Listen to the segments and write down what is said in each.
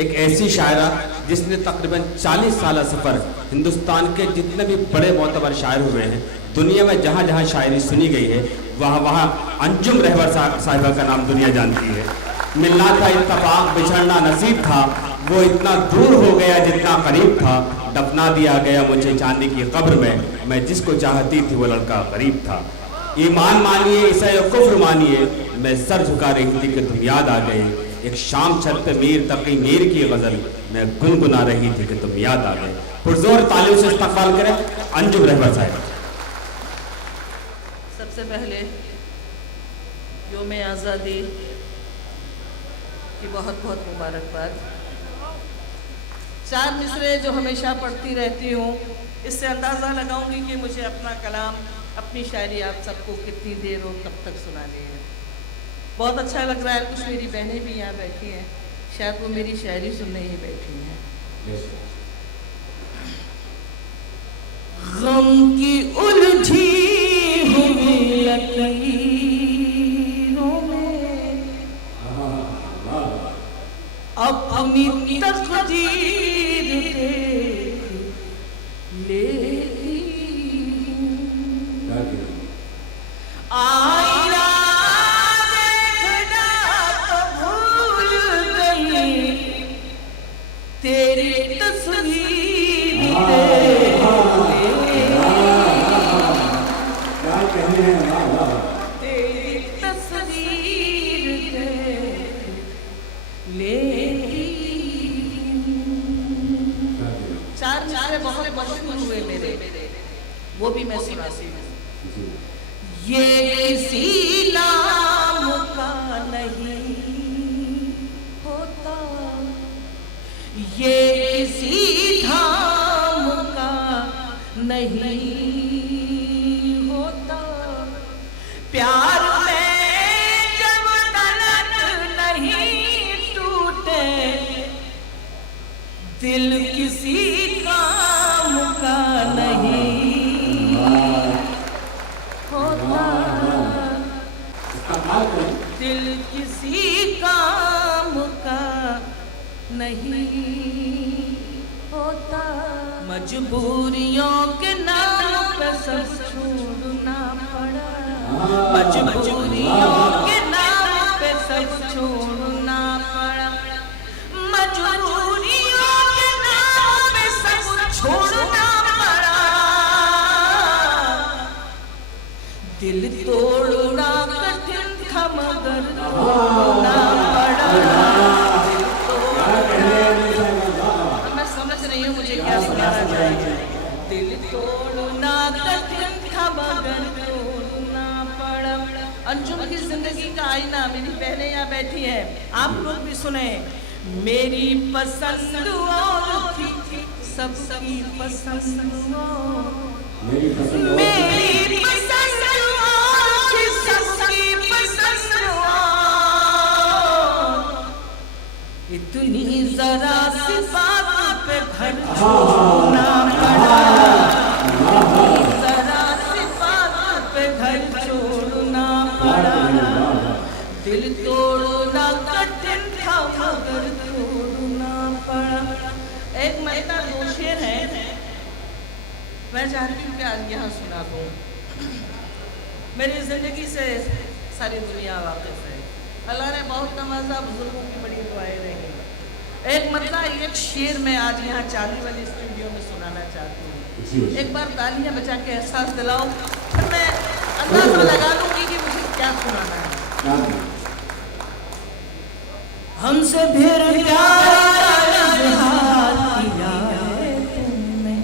एक ऐसी शायरा जिसने तकरीबन 40 साल सफ़र हिंदुस्तान के जितने भी बड़े मोतबर शायर हुए हैं, दुनिया में जहाँ जहाँ शायरी सुनी गई है वहाँ वहाँ अंजुम रहबर साहिबा का नाम दुनिया जानती है। मिलना था इत्तफाक, बिछड़ना नसीब था, वो इतना दूर हो गया जितना करीब था। दफना दिया गया मुझे चांदी की कब्र में, मैं जिसको चाहती थी वो लड़का गरीब था। ईमान मानिए इसे कुफ्र मानिए, मैं सर झुका रही थी कि तुम याद आ गए। एक शाम छत पे मीर तकी मीर की गजल मैं गुनगुना रही थी कि तुम याद आ गए। पुरजोर तालियों से इस्तकबाल करें अंजुम रहबर साहिब। सबसे पहले योम आज़ादी की बहुत बहुत मुबारकबाद। 4 मिसरे जो हमेशा पढ़ती रहती हूँ, इससे अंदाज़ा लगाऊंगी कि मुझे अपना कलाम, अपनी शायरी आप सबको कितनी देर और कब तक सुनानी है। बहुत अच्छा लग रहा है। कुछ मेरी बहनें भी यहाँ बैठी हैं, शायद वो मेरी शायरी सुनने ही बैठी हैं। गम की उलझी हुई लकीरों में अपनी तकदीर लेती आईना देखना तो भूल गई, तेरी तस्वीर तेरी तस्वीर लेती। 4 मिसरे बहुत मशहूर हुए मेरे, वो भी मैं सुनाती हूँ। ये किसी नाम का नहीं होता, ये किसी धाम का नहीं होता, प्यार में जब तलक नहीं टूटे, दिल किसी काम का नहीं होता, दिल किसी काम का नहीं होता। मजबूरियों के नाम पे सब छोड़ना पड़ा, मजबूरियों के नाम पे सब छोड़ना पड़ा, मजबूरियों के नाम पे सब छोड़ना पड़ा, दिल तोड़ना कठिन था मगर तोड़ना पड़ा, दिल तोड़ना, मैं समझ रही हूँ मुझे क्या सुनाना चाहिए। दिल तोड़ना कठिन था मगर तोड़ना पड़ा। अंजुम की जिंदगी का आईना, मेरी बहनें यहाँ बैठी हैं, आप लोग भी सुने। मेरी पसंद और थी सबकी पसंद, मेरी पसंद सबकी पसंद, इतनी जरा सी बात पे घर छोड़ना पड़ा, इतनी जरा सी बात पे घर छोड़ना पड़ा, दिल तोड़ना कठिन था मगर तोड़ना पड़ा। एक महीना 2 शेर है, मैं चाहती हूँ कि आज यहाँ सुना दूँ। मेरी ज़िंदगी से सारी दुनिया वाकिफ़ है। अल्लाह ने बहुत नवाजा, बुजुर्गों की बड़ी दुआएं रही। एक मतलब एक शेर मैं आज यहाँ चांदी वाली स्टूडियो में सुनाना चाहती हूँ। एक बार तालियां बजा के एहसास दिलाओ, फिर मैं अंदाज़ा लगा लूँगी कि मुझे क्या सुनाना है। हमसे फिर प्यार इज़हार किया है तुमने,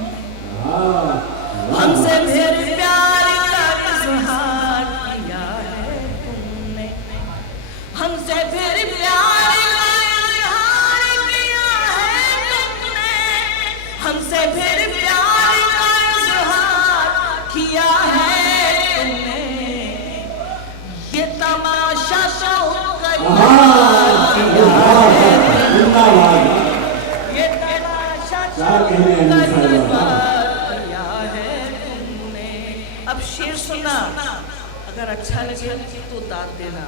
हमसे फिर प्यार का इज़हार किया है तुमने, हमसे फिर प्यार का इज़हार किया है तुमने, हमसे फिर प्यार का इज़हार किया है तुमने, ये तमाशा शौक़ का किया है, ये तमाशा शौक़ का अब शेर सुना, अगर अच्छा लगे तो दाद देना।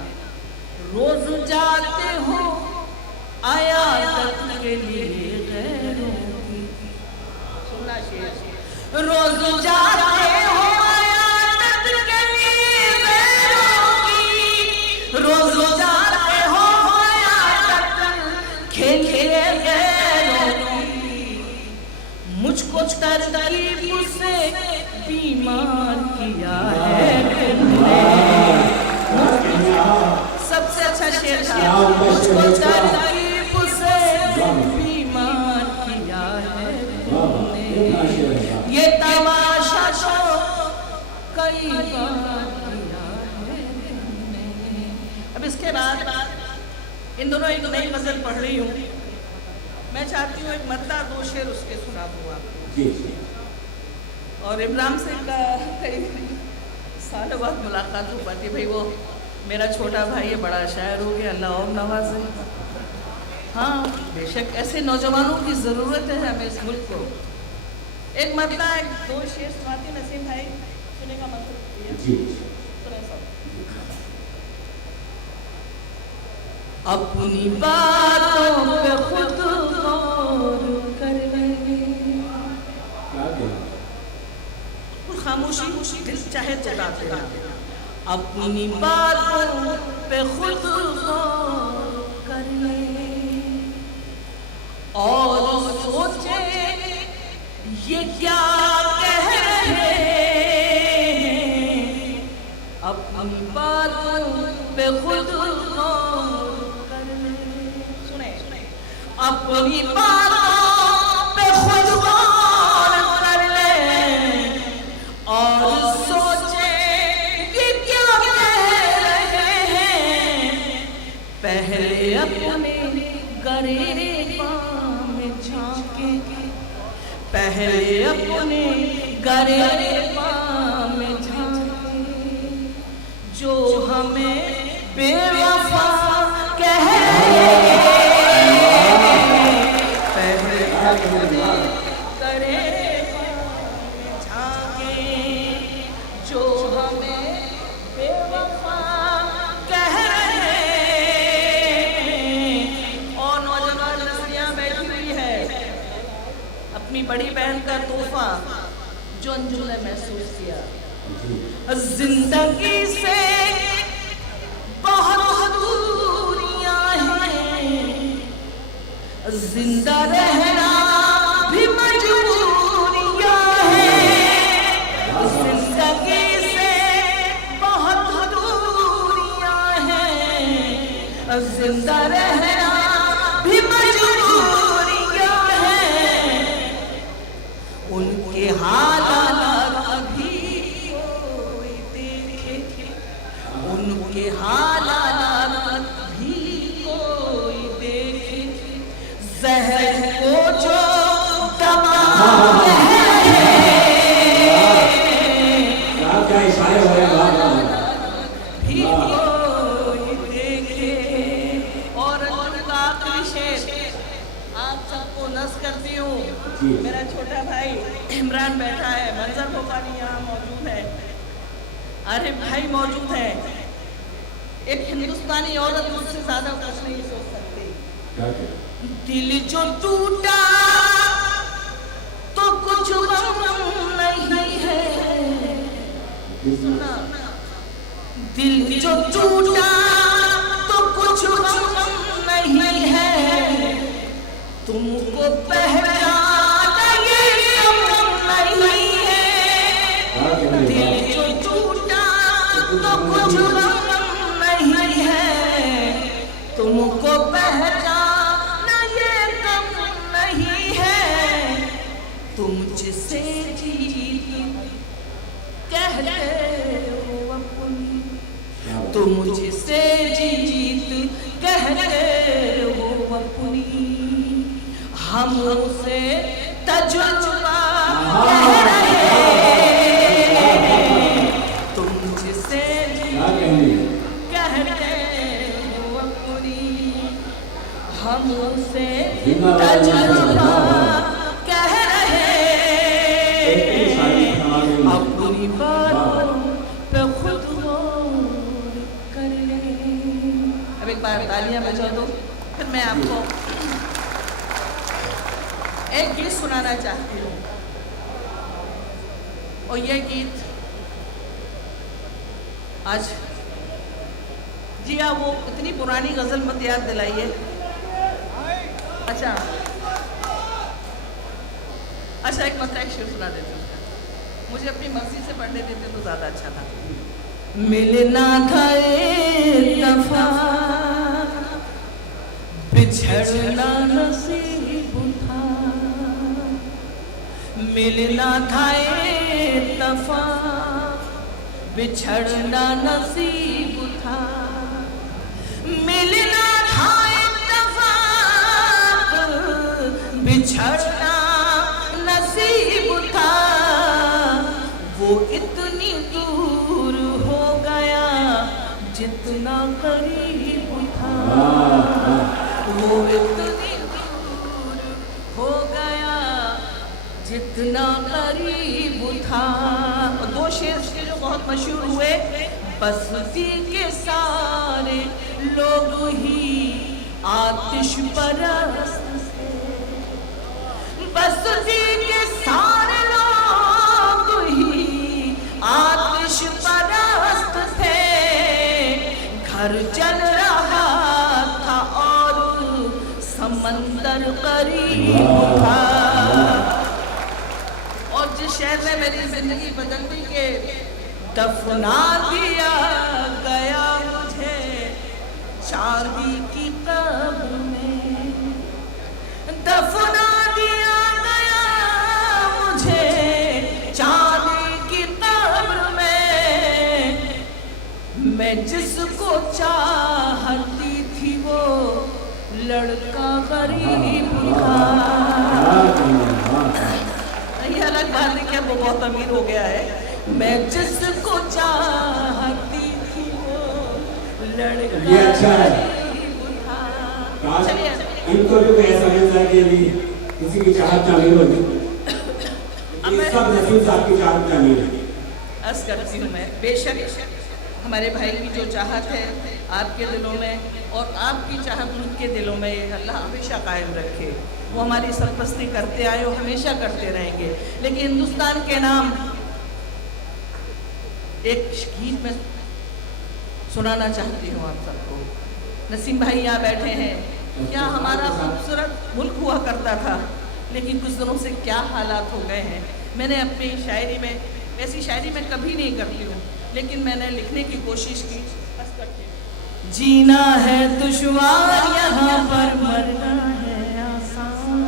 रोज जाते हो आयात के लिए गैरों की। सुनना शेर। रोज जाते हो आयात के लिए गैरों की, रोज जाते हो आयात के लिए गैरों की। मुझको तरकीब से बीमार किया है तुमने। सबसे अच्छा शेर था। मुझको तरकीब से बीमार किया है तुमने, ये तमाशा तो कई बार किया है तुमने। अब इसके बाद इन दोनों एक नई गजल पढ़ रही हूँ। मैं चाहती हूँ एक मद्दा दो शेर उसके सुना दूँ आपको। और इमरान से का कई सालों बाद मुलाकात हो पाती। भाई वो मेरा छोटा भाई है, बड़ा शायर हो गया, अल्लाह और नवाजे। हाँ बेशक ऐसे नौजवानों की ज़रूरत है हमें इस मुल्क को। एक मरला एक दो शेर सुनाती नसीम भाई, सुनेगा मतलब जी। अपनी बातों पे खुद गौर कर ले, खामोशी दिल चाहे चलाते हैं। अपनी बातों पे खुद गौर कर ले और सोचे ये क्या कह रहे हैं। अपनी बातों पे खुद गौर कर ले, सुने अपनी बातों पे खुद गौर कर ले और सोचे पहले अपने गरेबा में झांके, पहले अपने गरेबा में झांके। जो हमें बेवफा कह रहे पहले अपने गरेबा में झांके। जो हमें बेवफा अपनी बड़ी बहन का तोहफा जो अंजुम ने महसूस किया। जिंदगी से बहुत दूरियां हैं, जिंदा रहना भी मजबूरियां हैं। जिंदगी से बहुत दूरियां हैं, जिंदा रहना भी मजबूरियां हैं। उनके हालात अभी कोई देखे, उनके हालात अभी कोई देखे। जहर को जो दबा भी कोई देखे। और उनका आखिरी शेर आप सबको नस करती हूँ। मेरा छोटा भाई इमरान बैठा है, मंजर भोपाली यहाँ मौजूद है, अरे भाई मौजूद है। एक हिंदुस्तानी औरत मुझसे ज्यादा कुछ नहीं सोच सकती। दिल जो टूटा तो कुछ गम नहीं है, सुना। दिल जो टूटा तो कुछ गम नहीं है, तुमको पहचाना ये कम नहीं है। दिल जो टूटा तो कुछ गम नहीं है, तुमको पहचाना ये कम नहीं है। तुम जिसे जीत कहते हो अपनी, तुम जिसे जीत कहते हो अपनी, हम उसे तजुर्बा कह रहे हैं। तुम जिसे कहते हो अपनी, हम उसे तजुर्बा कह रहे हैं। अपनी बातों पे खुद गौर कर ले। अब एक बार तालियां बजा दो। फिर मैं आपको एक गीत सुनाना चाहती हूँ, और यह गीत आज जी हाँ, वो इतनी पुरानी गजल मत याद दिलाइए। अच्छा अच्छा, एक मत एक शेर सुना देती हूँ, मुझे अपनी मर्जी से पढ़ने देते तो ज्यादा अच्छा था। मिलना था एक दफा, बिछड़ना नसीब था। मिलना था एक दफा, बिछड़ना नसीब था। मिलना था एक दफा, बिछड़ना नसीब था। वो इतनी दूर हो गया जितना करीब था। वो इतनी दूर हो गया जितना करीब था। और दो शेर जो बहुत मशहूर हुए, बस्ती के सारे लोग ही आतिश परस्त थे। बस्ती के सारे लोग ही आतिश परस्त थे। घर जल रहा था और समंदर करीब था। और जिस शहर में मेरी जिंदगी बदल गई के दफना दिया गया मुझे चांदी की कब्र में। दफना दिया गया मुझे चांदी की कब्र में। मैं जिसको चाहती थी वो लड़का गरीब था। ये अलग बात है क्या, वो बहुत अमीर हो गया है। मैं जिसको चाहती थी वो लड़का ये अच्छा है। चलिए इनको भी कोई ऐसा मिल जाए कि किसी की चाहत चालू होगी। ये सब नसीब साहब की चाहत चालू है। अर्ज करती हूँ मैं, बेशक हमारे भाई की जो चाहत है आपके दिलों में, और आपकी चाहत उनके दिलों में, ये अल्लाह हमेशा कायम रखे। वो हमारी सरपरस्ती करते आए और हमेशा करते रहेंगे। लेकिन हिंदुस्तान के नाम एक गीत में सुनाना चाहती हूँ आप सबको। नसीम भाई यहाँ बैठे हैं। क्या हमारा खूबसूरत मुल्क हुआ करता था, लेकिन कुछ दिनों से क्या हालात हो गए हैं। मैंने अपनी शायरी में, वैसी शायरी मैं कभी नहीं करती हूँ, लेकिन मैंने लिखने की कोशिश की। जीना है दुश्वार यहाँ पर, मरना है आसान।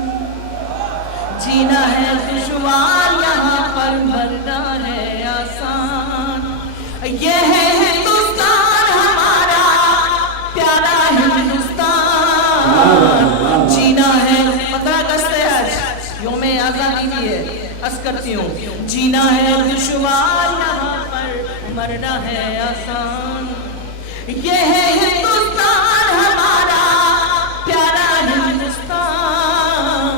जीना है दुश्वार यहाँ पर, मरना है आसान। ये है हिंदुस्तान हमारा प्यारा हिंदुस्तान। जीना है 15 अगस्त है आज, यौम आज़ादी की है, अर्ज करती हूँ। जीना है दुश्वार यहाँ पर, मरना है आसान। ये है हिंदुस्तान हमारा प्यारा हिंदुस्तान।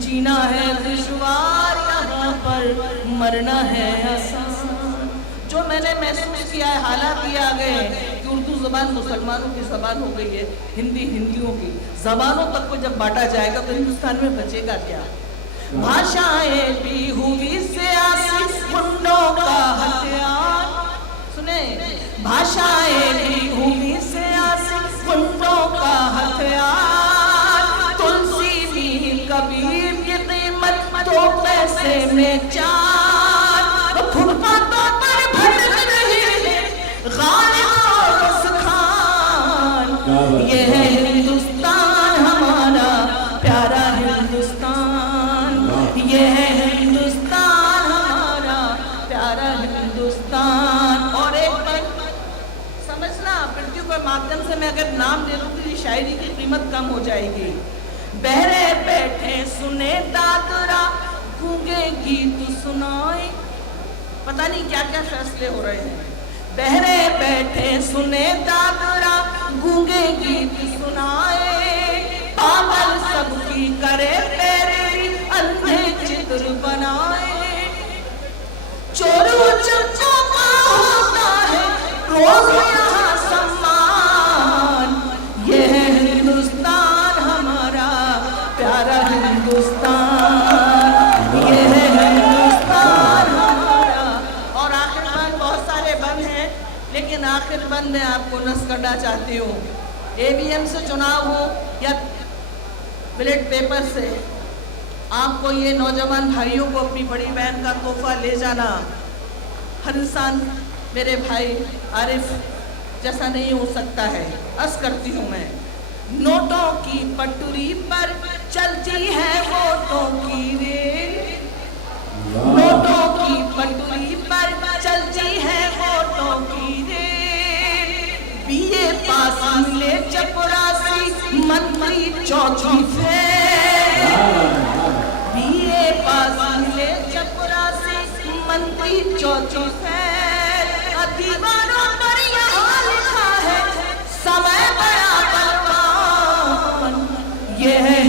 जीना है दुश्वार यहाँ पर, मरना है आसान। जो मैंने महसूस किया है, हालात ये आ गए हैं कि उर्दू ज़बान मुसलमानों की ज़बान हो गई है, हिंदी हिंदियों की ज़बानों तक को जब बांटा जाएगा तो हिंदुस्तान में बचेगा क्या। भाषाएं भी हुई सियासी गुंडों का हथियार। सुने, भाषाएं भी हुई सियासी गुंडों का हथियार। तुलसी भी कबीर की कीमत तो पैसे में चार। फुटपाथों पर भटक रहे हैं गालिब और खान। ये है हिंदुस्तान हमारा प्यारा हिंदुस्तान। ये है हिंदुस्तान हमारा प्यारा हिंदुस्तान। और एक बार समझना, मृत्यु के माध्यम से मैं अगर नाम ले लूँ तो शायरी की कीमत कम हो जाएगी। बहरे बैठे सुने दादरा, गूंगे गीत सुनाए। पता नहीं क्या क्या फैसले हो रहे हैं। बहरे बैठे सुने दादरा, गूंगे गीत सुनाए। पागल सबकी करे पैरवी, अंधे चित्र बनाए। चोरों चक्कों का होता है रोज यहाँ सम्मान। ये है हिंदुस्तान बोनस करना चाहती हूँ। ABM से चुनाव हो या बैलेट पेपर से, आपको ये नौजवान भाइयों को अपनी बड़ी बहन का तोहफा ले जाना। हर इंसान मेरे भाई आरिफ जैसा नहीं हो सकता है। अर्ज करती हूँ मैं, नोटों की पटरी पर चलती है वोटों की रेल, नोटों की पटरी पर चलती है वोटों की रेल। BA पास मिले चपरासी मंत्री चौथी फेल, BA पास मिले चपरासी मंत्री चौथी फेल। दीवारों पर यहाँ लिखा है समय बड़ा बलवान, ये है